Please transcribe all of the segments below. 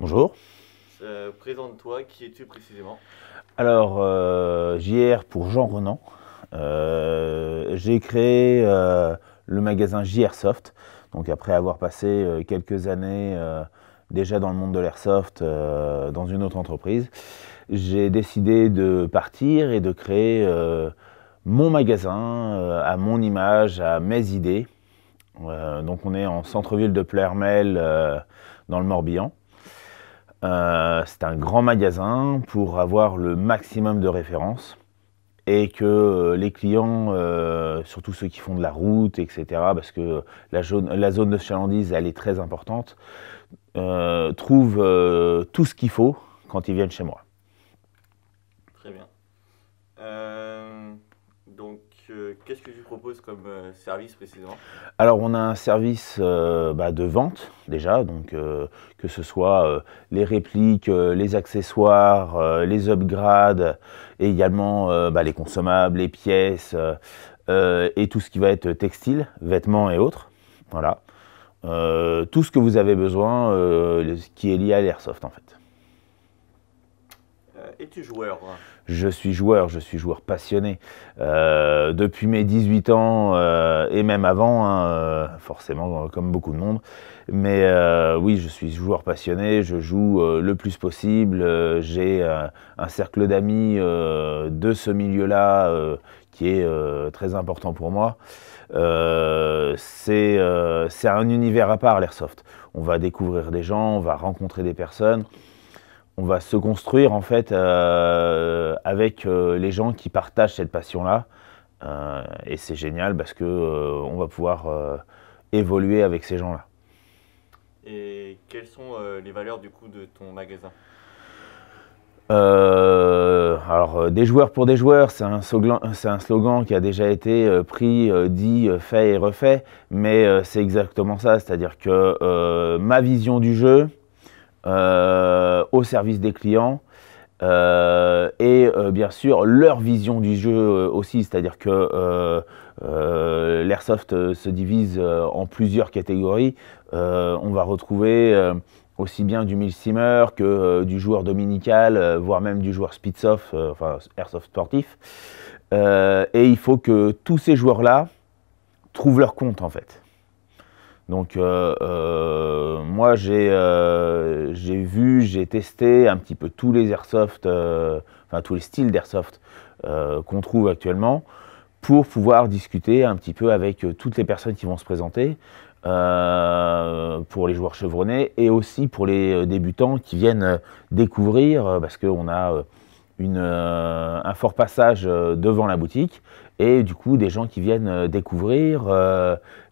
Bonjour. Présente-toi, qui es-tu précisément? Alors, JR pour Jean Renan. J'ai créé le magasin JR Soft. Donc, après avoir passé quelques années déjà dans le monde de l'airsoft dans une autre entreprise, j'ai décidé de partir et de créer mon magasin à mon image, à mes idées. Donc, on est en centre-ville de Ploërmel dans le Morbihan. C'est un grand magasin pour avoir le maximum de références et que les clients, surtout ceux qui font de la route, etc., parce que la zone de chalandise, elle est très importante, trouvent tout ce qu'il faut quand ils viennent chez moi. Très bien. Donc, qu'est-ce que tu proposes comme service précisément? Alors on a un service de vente déjà, donc que ce soit les répliques, les accessoires, les upgrades, et également les consommables, les pièces, et tout ce qui va être textile, vêtements et autres. Voilà. Tout ce que vous avez besoin qui est lié à l'airsoft en fait. Es-tu joueur, hein? Je suis joueur passionné. Depuis mes 18 ans et même avant, hein, forcément comme beaucoup de monde. Mais oui, je suis joueur passionné, je joue le plus possible. J'ai un cercle d'amis de ce milieu-là qui est très important pour moi. C'est un univers à part l'airsoft. On va découvrir des gens, on va rencontrer des personnes, on va se construire en fait avec les gens qui partagent cette passion-là. Et c'est génial parce que on va pouvoir évoluer avec ces gens-là. Et quelles sont les valeurs du coup de ton magasin? Des joueurs pour des joueurs, c'est un slogan qui a déjà été pris, dit, fait et refait, mais c'est exactement ça, c'est-à-dire que ma vision du jeu au service des clients, et bien sûr leur vision du jeu aussi, c'est-à-dire que l'airsoft se divise en plusieurs catégories. On va retrouver aussi bien du milsimer que du joueur dominical, voire même du joueur speedsoft, enfin airsoft sportif. Et il faut que tous ces joueurs-là trouvent leur compte en fait. Donc moi j'ai testé un petit peu tous les airsoft, enfin tous les styles d'airsoft qu'on trouve actuellement pour pouvoir discuter un petit peu avec toutes les personnes qui vont se présenter, pour les joueurs chevronnés et aussi pour les débutants qui viennent découvrir, parce qu'on a un fort passage devant la boutique et du coup des gens qui viennent découvrir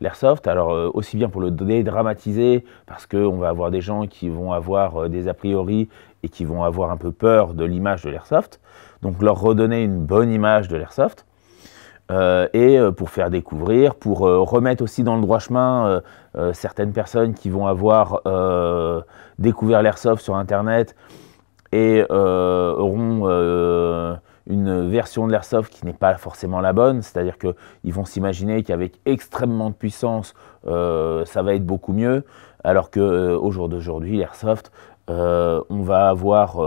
l'airsoft. Alors aussi bien pour le dédramatiser, parce qu'on va avoir des gens qui vont avoir des a priori et qui vont avoir un peu peur de l'image de l'airsoft, donc leur redonner une bonne image de l'airsoft. Et pour faire découvrir, pour remettre aussi dans le droit chemin certaines personnes qui vont avoir découvert l'airsoft sur internet et auront une version de l'airsoft qui n'est pas forcément la bonne, c'est-à-dire qu'ils vont s'imaginer qu'avec extrêmement de puissance, ça va être beaucoup mieux, alors qu'au jour d'aujourd'hui, l'airsoft, on va avoir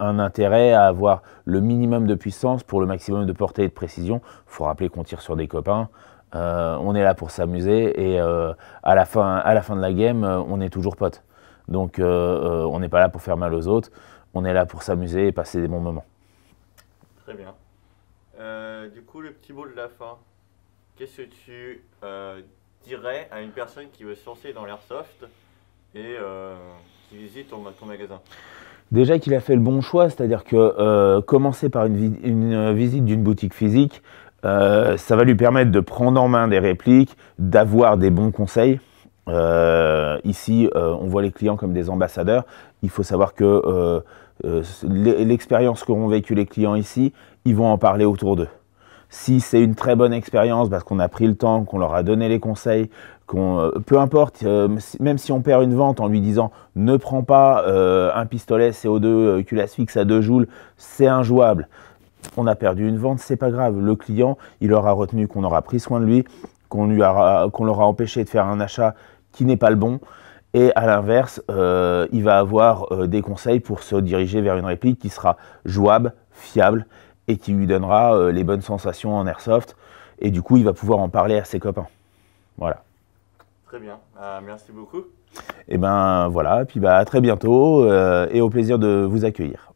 un intérêt à avoir le minimum de puissance pour le maximum de portée et de précision. Il faut rappeler qu'on tire sur des copains, on est là pour s'amuser et à la fin de la game, on est toujours potes. Donc on n'est pas là pour faire mal aux autres, on est là pour s'amuser et passer des bons moments. Très bien. Du coup, le petit mot de la fin. Qu'est-ce que tu dirais à une personne qui veut se lancer dans l'airsoft et qui visite ton magasin? Déjà qu'il a fait le bon choix, c'est-à-dire que commencer par une visite d'une boutique physique, ça va lui permettre de prendre en main des répliques, d'avoir des bons conseils. Ici, on voit les clients comme des ambassadeurs. Il faut savoir que l'expérience qu'auront vécu les clients ici, ils vont en parler autour d'eux. Si c'est une très bonne expérience parce qu'on a pris le temps, qu'on leur a donné les conseils, peu importe, même si on perd une vente en lui disant ne prends pas un pistolet CO2 culasse fixe à 2 joules, c'est injouable. On a perdu une vente, c'est pas grave. Le client, il aura retenu qu'on aura pris soin de lui, qu'on leur a empêché de faire un achat qui n'est pas le bon. Et à l'inverse, il va avoir des conseils pour se diriger vers une réplique qui sera jouable, fiable et qui lui donnera les bonnes sensations en airsoft. Et du coup, il va pouvoir en parler à ses copains. Voilà. Très bien. Merci beaucoup. Et ben voilà, et puis bah, à très bientôt et au plaisir de vous accueillir.